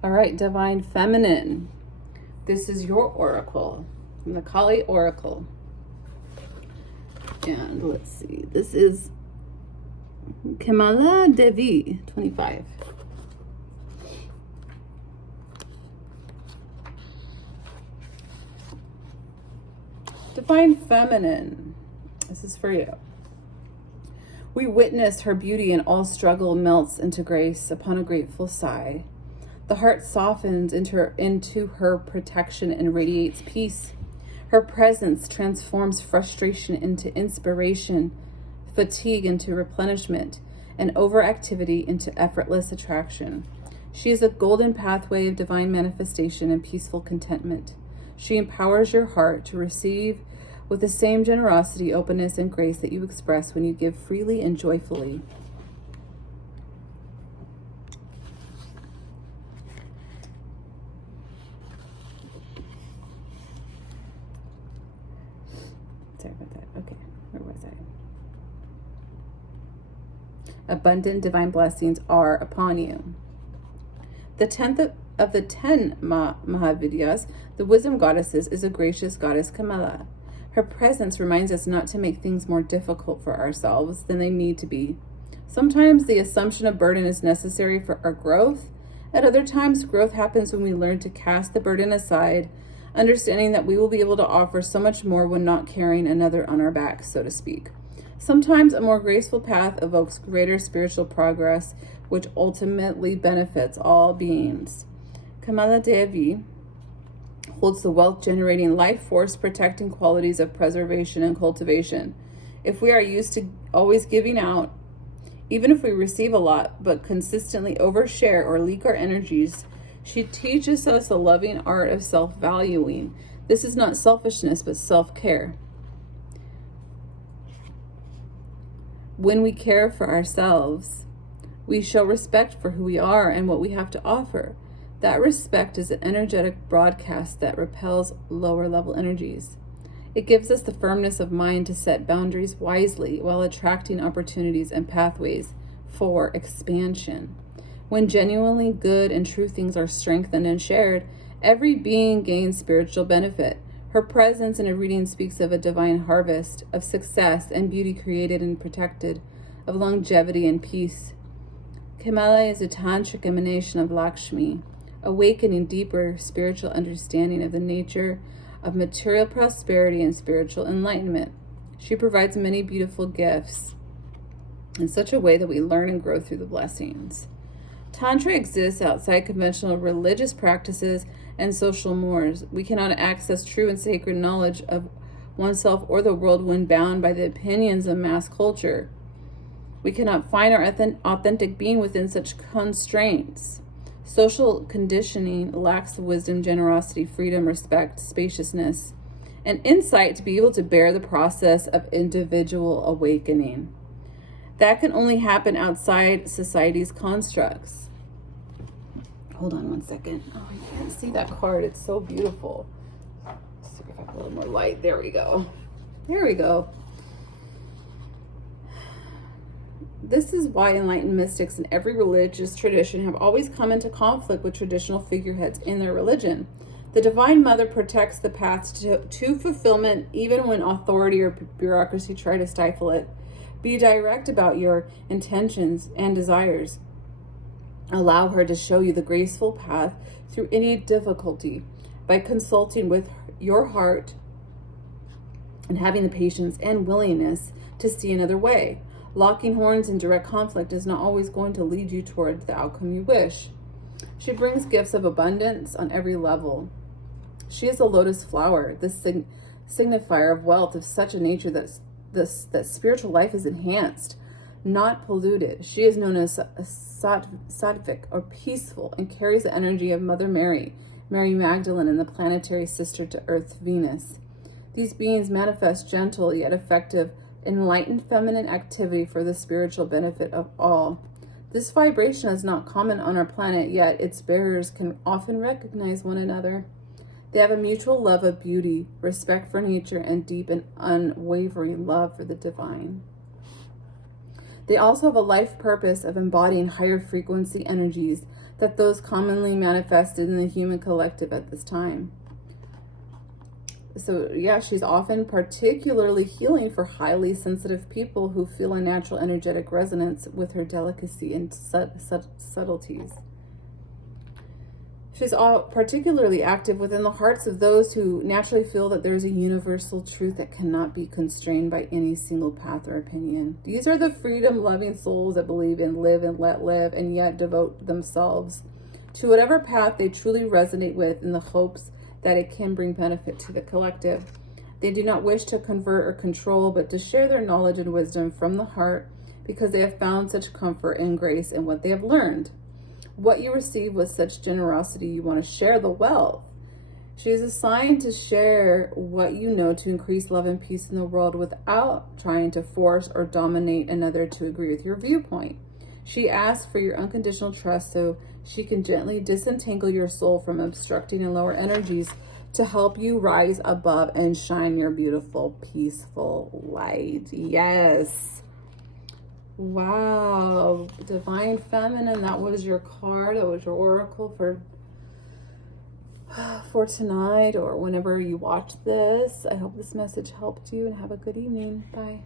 All right, Divine Feminine. This is your oracle from the Kali Oracle. And let's see, this is Kamala Devi, 25. Divine Feminine, this is for you. We witness her beauty, and all struggle melts into grace upon a grateful sigh. The heart softens into her protection and radiates peace. Her presence transforms frustration into inspiration, fatigue into replenishment, and overactivity into effortless attraction. She is a golden pathway of divine manifestation and peaceful contentment. She empowers your heart to receive with the same generosity, openness, and grace that you express when you give freely and joyfully. Sorry about that. Okay, where was I? Abundant divine blessings are upon you. The 10th of the 10 Mahavidyas, the wisdom goddesses, is a gracious goddess Kamala. Her presence reminds us not to make things more difficult for ourselves than they need to be. Sometimes the assumption of burden is necessary for our growth. At other times, growth happens when we learn to cast the burden aside, understanding that we will be able to offer so much more when not carrying another on our back, so to speak. Sometimes a more graceful path evokes greater spiritual progress, which ultimately benefits all beings. Kamala Devi holds the wealth-generating life force, protecting qualities of preservation and cultivation. If we are used to always giving out, even if we receive a lot, but consistently overshare or leak our energies, she teaches us the loving art of self-valuing. This is not selfishness, but self-care. When we care for ourselves, we show respect for who we are and what we have to offer. That respect is an energetic broadcast that repels lower level energies. It gives us the firmness of mind to set boundaries wisely while attracting opportunities and pathways for expansion. When genuinely good and true things are strengthened and shared, every being gains spiritual benefit. Her presence in a reading speaks of a divine harvest, of success and beauty created and protected, of longevity and peace. Kamala is a tantric emanation of Lakshmi, awakening deeper spiritual understanding of the nature of material prosperity and spiritual enlightenment. She provides many beautiful gifts in such a way that we learn and grow through the blessings. Tantra exists outside conventional religious practices and social mores. We cannot access true and sacred knowledge of oneself or the world when bound by the opinions of mass culture. We cannot find our authentic being within such constraints. Social conditioning lacks the wisdom, generosity, freedom, respect, spaciousness, and insight to be able to bear the process of individual awakening. That can only happen outside society's constructs. Hold on one second. Oh, I can't see that card. It's so beautiful. Let's see if I have a little more light. There we go. There we go. This is why enlightened mystics in every religious tradition have always come into conflict with traditional figureheads in their religion. The Divine Mother protects the path to fulfillment even when authority or bureaucracy try to stifle it. Be direct about your intentions and desires. Allow her to show you the graceful path through any difficulty by consulting with your heart and having the patience and willingness to see another way. Locking horns in direct conflict is not always going to lead you toward the outcome you wish. She brings gifts of abundance on every level. She is a lotus flower, the signifier of wealth of such a nature that spiritual life is enhanced, not polluted. She is known as sattvic, or peaceful, and carries the energy of Mother Mary, Mary Magdalene, and the planetary sister to Earth, Venus. These beings manifest gentle yet effective, enlightened feminine activity for the spiritual benefit of all. This vibration is not common on our planet, yet its bearers can often recognize one another. They have a mutual love of beauty, respect for nature, and deep and unwavering love for the divine. They also have a life purpose of embodying higher frequency energies that those commonly manifested in the human collective at this time. So yeah, she's often particularly healing for highly sensitive people who feel a natural energetic resonance with her delicacy and subtleties. She's particularly active within the hearts of those who naturally feel that there's a universal truth that cannot be constrained by any single path or opinion. These are the freedom-loving souls that believe in live and let live, and yet devote themselves to whatever path they truly resonate with in the hopes that it can bring benefit to the collective. They do not wish to convert or control, but to share their knowledge and wisdom from the heart, because they have found such comfort and grace in what they have learned. What you receive with such generosity, you want to share the wealth. She is assigned to share what you know to increase love and peace in the world without trying to force or dominate another to agree with your viewpoint. She asks for your unconditional trust so she can gently disentangle your soul from obstructing and lower energies to help you rise above and shine your beautiful, peaceful light. Yes. Wow, Divine Feminine, that was your card, that was your oracle for tonight or whenever you watch this. I hope this message helped you, and have a good evening. Bye.